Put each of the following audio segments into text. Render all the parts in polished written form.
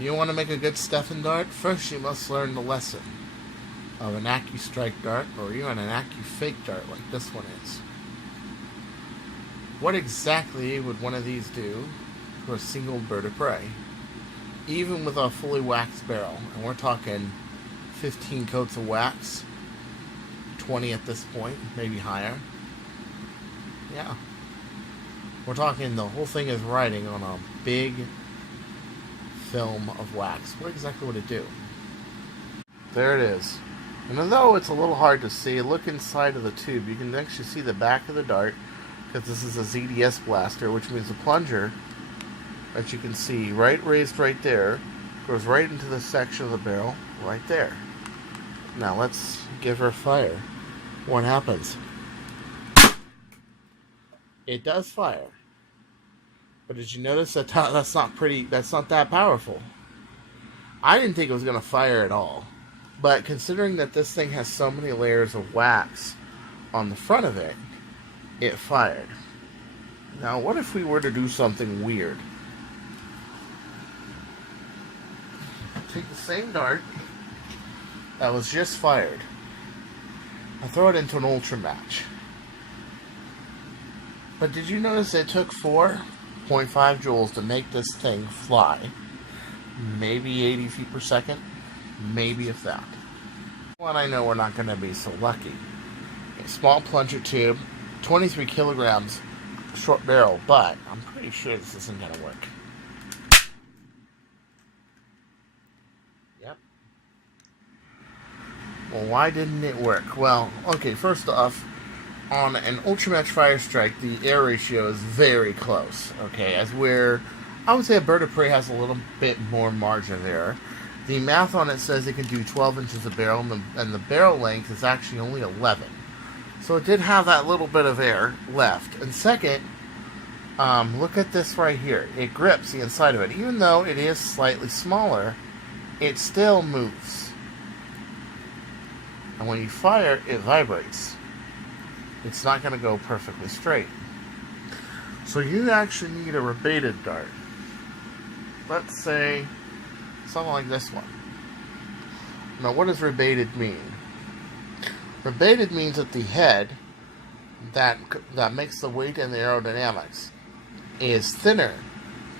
You want to make a good Stefan dart? First you must learn the lesson of an Accustrike dart or even an Accufake dart like this one is. What exactly would one of these do for a single bird of prey? Even with a fully waxed barrel, and we're talking 15 coats of wax, 20 at this point, maybe higher. Yeah. We're talking the whole thing is riding on a big film of wax. What exactly would it do? There it is. And although it's a little hard to see, look inside of the tube. You can actually see the back of the dart, because this is a ZDS blaster, which means the plunger, as you can see, raised right there, goes right into the section of the barrel, right there. Now let's give her fire. What happens? It does fire. But did you notice that that's not that powerful? I didn't think it was going to fire at all. But considering that this thing has so many layers of wax on the front of it, it fired. Now, what if we were to do something weird? Take the same dart that was just fired and throw it into an ultra match. But did you notice it took 4.5 joules to make this thing fly? Maybe 80 feet per second? Maybe if that. Well, I know we're not going to be so lucky. A small plunger tube, 23 kilograms, short barrel, but I'm pretty sure this isn't going to work. Yep. Well, why didn't it work? Well, okay, first off, on an Ultramatch Fire Strike, the air ratio is very close, okay, as where I would say a bird of prey has a little bit more margin of error. The math on it says it can do 12 inches of barrel, and the barrel length is actually only 11. So it did have that little bit of air left. And second, look at this right here. It grips the inside of it. Even though it is slightly smaller, it still moves. And when you fire, it vibrates. It's not going to go perfectly straight. So you actually need a rebated dart. Let's say something like this one. Now, what does rebated mean? Rebated means that the head that makes the weight and the aerodynamics is thinner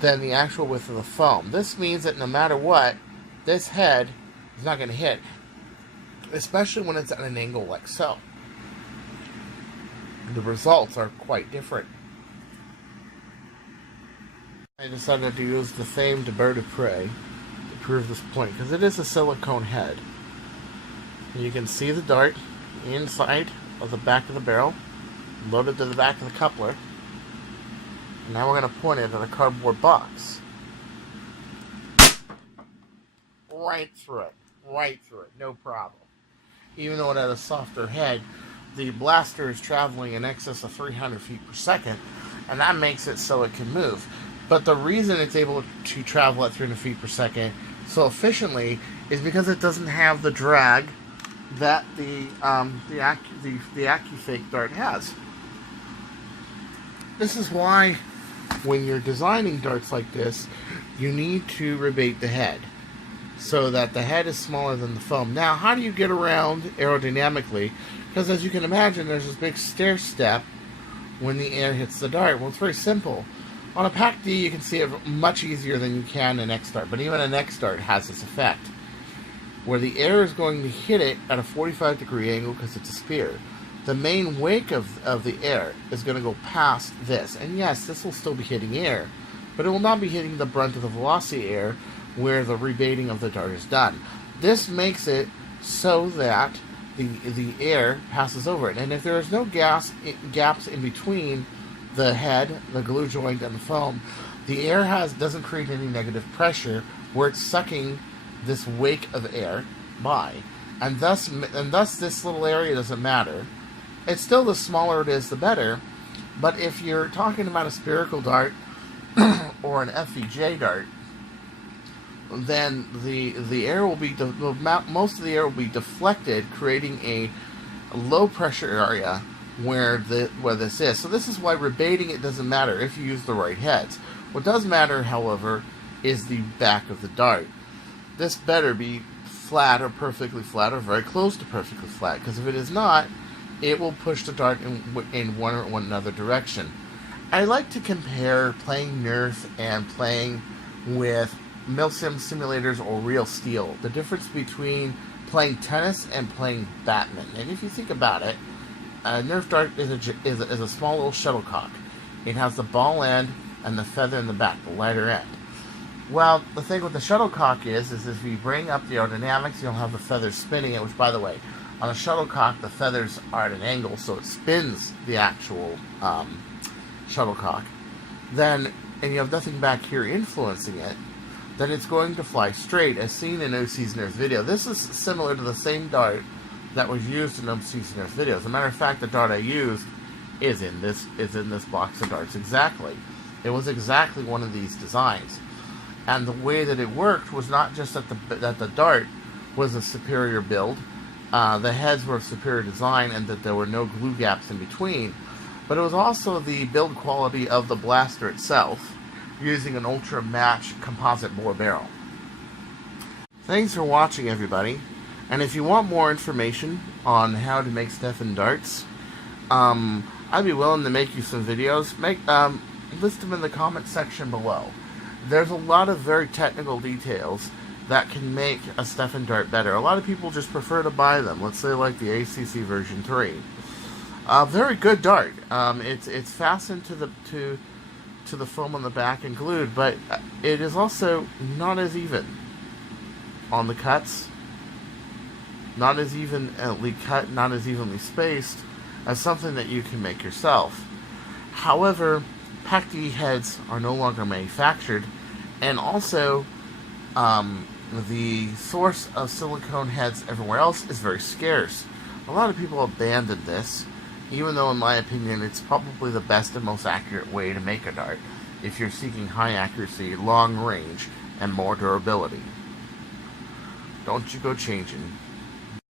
than the actual width of the foam. This means that no matter what, this head is not going to hit, especially when it's at an angle like so. The results are quite different. I decided to use the famed bird of prey to prove this point, because it is a silicone head. You can see the dart inside of the back of the barrel, loaded to the back of the coupler. And now we're going to point it at a cardboard box. Right through it, no problem. Even though it had a softer head, the blaster is traveling in excess of 300 feet per second, and that makes it so it can move. But the reason it's able to travel at 300 feet per second so efficiently is because it doesn't have the drag that the Accufake dart has. This is why when you're designing darts like this, you need to rebate the head so that the head is smaller than the foam. Now, how do you get around aerodynamically? Because as you can imagine, there's this big stair step when the air hits the dart. Well, it's very simple. On a Pac D, you can see it much easier than you can an X dart, but even an X dart has this effect, where the air is going to hit it at a 45-degree angle because it's a spear. The main wake of the air is going to go past this. And yes, this will still be hitting air, but it will not be hitting the brunt of the velocity air where the rebating of the dart is done. This makes it so that the air passes over it. And if there is no gaps in between the head, the glue joint, and the foam, the air doesn't create any negative pressure where it's sucking this wake of air by, and thus this little area doesn't matter. It's still, the smaller it is, the better. But if you're talking about a spherical dart or an FVJ dart, then the air will be most of the air will be deflected, creating a low pressure area where this is. So this is why rebating it doesn't matter if you use the right heads. What does matter, however, is the back of the dart. This better be flat or perfectly flat or very close to perfectly flat, because if it is not, it will push the dart in one or another direction. I like to compare playing Nerf and playing with Milsim simulators or real steel. The difference between playing tennis and playing badminton. And if you think about it, a Nerf dart is a small little shuttlecock. It has the ball end and the feather in the back, the lighter end. Well, the thing with the shuttlecock is if you bring up the aerodynamics, you'll have the feathers spinning it, which, by the way, on a shuttlecock, the feathers are at an angle, so it spins the actual shuttlecock. Then, and you have nothing back here influencing it, then it's going to fly straight, as seen in OC's Nerf video. This is similar to the same dart that was used in OC's Nerf video. As a matter of fact, the dart I used is in this box of darts exactly. It was exactly one of these designs. And the way that it worked was not just that the dart was a superior build, the heads were of superior design, and that there were no glue gaps in between, but it was also the build quality of the blaster itself, using an ultra match composite bore barrel. Thanks for watching, everybody. And if you want more information on how to make Stefan darts, I'd be willing to make you some videos. List them in the comment section below. There's a lot of very technical details that can make a Stefan dart better. A lot of people just prefer to buy them. Let's say like the ACC version 3. Very good dart. It's fastened to the foam on the back and glued, but it is also not as even on the cuts. Not as evenly cut, not as evenly spaced as something that you can make yourself. However, PAC-D heads are no longer manufactured, and also the source of silicone heads everywhere else is very scarce. A lot of people abandoned this, even though in my opinion it's probably the best and most accurate way to make a dart if you're seeking high accuracy, long range, and more durability. Don't you go changing.